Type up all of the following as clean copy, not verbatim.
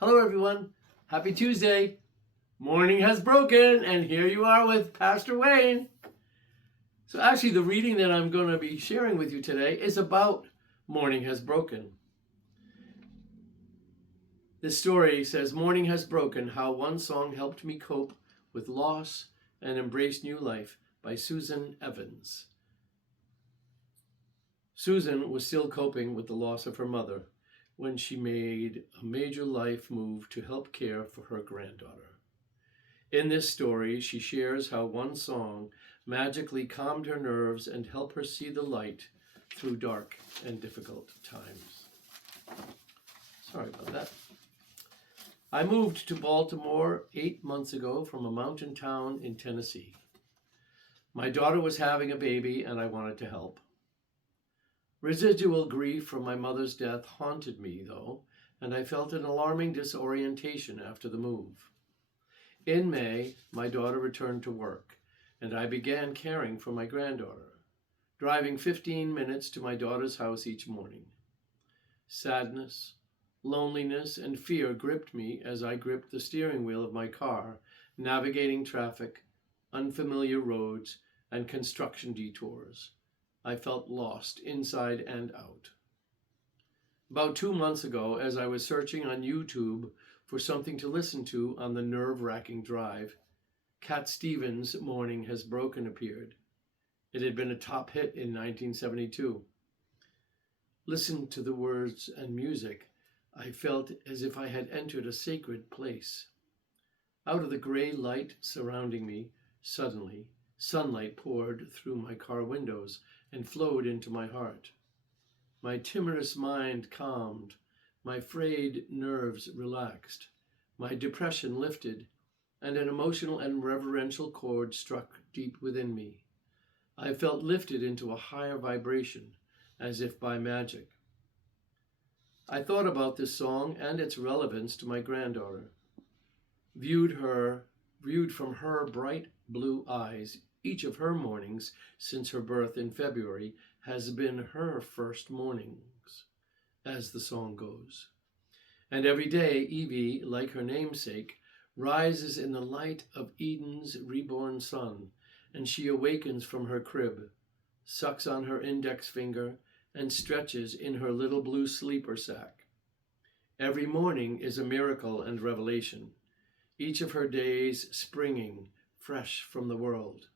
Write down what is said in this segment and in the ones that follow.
Hello everyone, happy Tuesday. Morning has broken and here you are with Pastor Wayne. So actually the reading that I'm going to be sharing with you today is about morning has broken. This story says, morning has broken, how one song helped me cope with loss and embrace new life, by Susan Evans. Susan was still coping with the loss of her mother when she made a major life move to help care for her granddaughter. In this story, she shares how one song magically calmed her nerves and helped her see the light through dark and difficult times. Sorry about that. I moved to Baltimore 8 months ago from a mountain town in Tennessee. My daughter was having a baby and I wanted to help. Residual grief from my mother's death haunted me, though, and I felt an alarming disorientation after the move. In May, my daughter returned to work, and I began caring for my granddaughter, driving 15 minutes to my daughter's house each morning. Sadness, loneliness, and fear gripped me as I gripped the steering wheel of my car, navigating traffic, unfamiliar roads, and construction detours. I felt lost inside and out. About 2 months ago, as I was searching on YouTube for something to listen to on the nerve-wracking drive, Cat Stevens' Morning Has Broken appeared. It had been a top hit in 1972. Listening to the words and music, I felt as if I had entered a sacred place. Out of the gray light surrounding me, suddenly, sunlight poured through my car windows and flowed into my heart. My timorous mind calmed, my frayed nerves relaxed, my depression lifted, and an emotional and reverential chord struck deep within me. I felt lifted into a higher vibration, as if by magic. I thought about this song and its relevance to my granddaughter. Viewed from her bright blue eyes, each of her mornings since her birth in February has been her first mornings, as the song goes. And every day, Evie, like her namesake, rises in the light of Eden's reborn sun, and she awakens from her crib, sucks on her index finger, and stretches in her little blue sleeper sack. Every morning is a miracle and revelation, each of her days springing fresh from the world,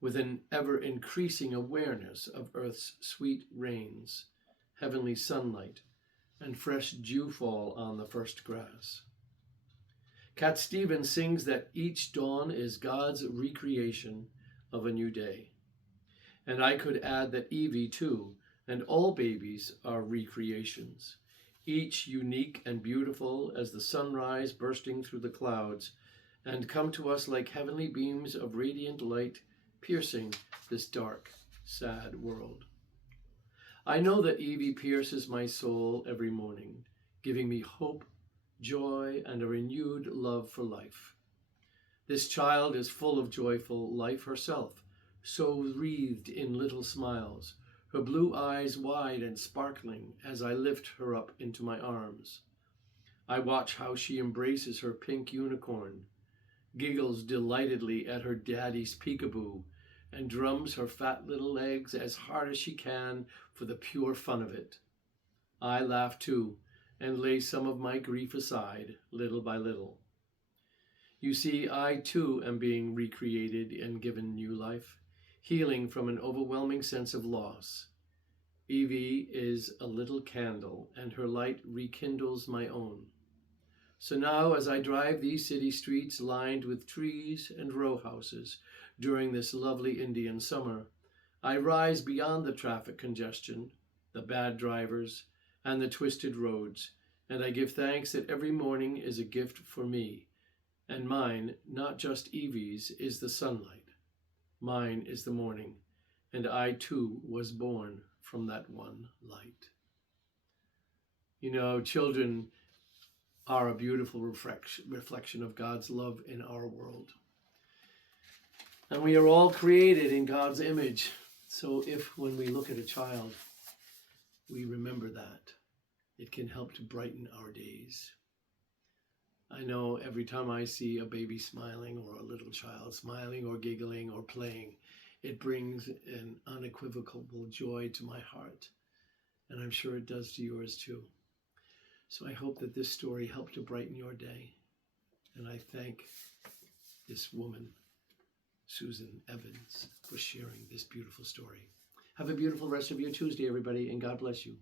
with an ever-increasing awareness of Earth's sweet rains, heavenly sunlight, and fresh dewfall on the first grass. Cat Stevens sings that each dawn is God's recreation of a new day. And I could add that Evie, too, and all babies are recreations, each unique and beautiful as the sunrise bursting through the clouds, and come to us like heavenly beams of radiant light piercing this dark, sad world. I know that Evie pierces my soul every morning, giving me hope, joy, and a renewed love for life. This child is full of joyful life herself, so wreathed in little smiles, her blue eyes wide and sparkling as I lift her up into my arms. I watch how she embraces her pink unicorn, giggles delightedly at her daddy's peekaboo, and drums her fat little legs as hard as she can for the pure fun of it. I laugh too, and lay some of my grief aside, little by little. You see, I too am being recreated and given new life, healing from an overwhelming sense of loss. Evie is a little candle, and her light rekindles my own. So now, as I drive these city streets lined with trees and row houses during this lovely Indian summer, I rise beyond the traffic congestion, the bad drivers, and the twisted roads, and I give thanks that every morning is a gift for me, and mine, not just Evie's, is the sunlight. Mine is the morning, and I too was born from that one light. You know, children are a beautiful reflection of God's love in our world. And we are all created in God's image. So if when we look at a child, we remember that, it can help to brighten our days. I know every time I see a baby smiling or a little child smiling or giggling or playing, it brings an unequivocal joy to my heart. And I'm sure it does to yours too. So I hope that this story helped to brighten your day. And I thank this woman, Susan Evans, for sharing this beautiful story. Have a beautiful rest of your Tuesday, everybody, and God bless you.